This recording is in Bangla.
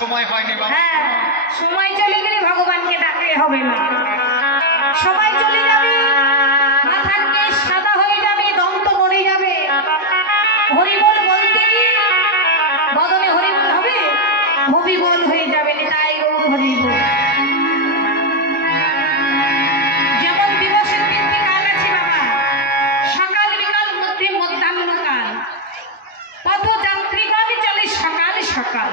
সময় হয়নি বাবা। হ্যাঁ, সময় চলে গেলে ভগবানকে ডাকলে হবে না। সময় চলে যাবে, মাথার কেশ সাদা হয়ে যাবে, দন্ত মরে যাবে। হরিবল বলতে গিয়ে বদনে হরিবল হবে, হবিবল হয়ে যাবে, তাই গৌর হরিবল। যেমন দিবসের তিনটি কাল আছে বাবা, সকাল বিকাল মধ্যে মধ্যাহ্নকাল। পথযাত্রীগণ চলে সকাল সকাল।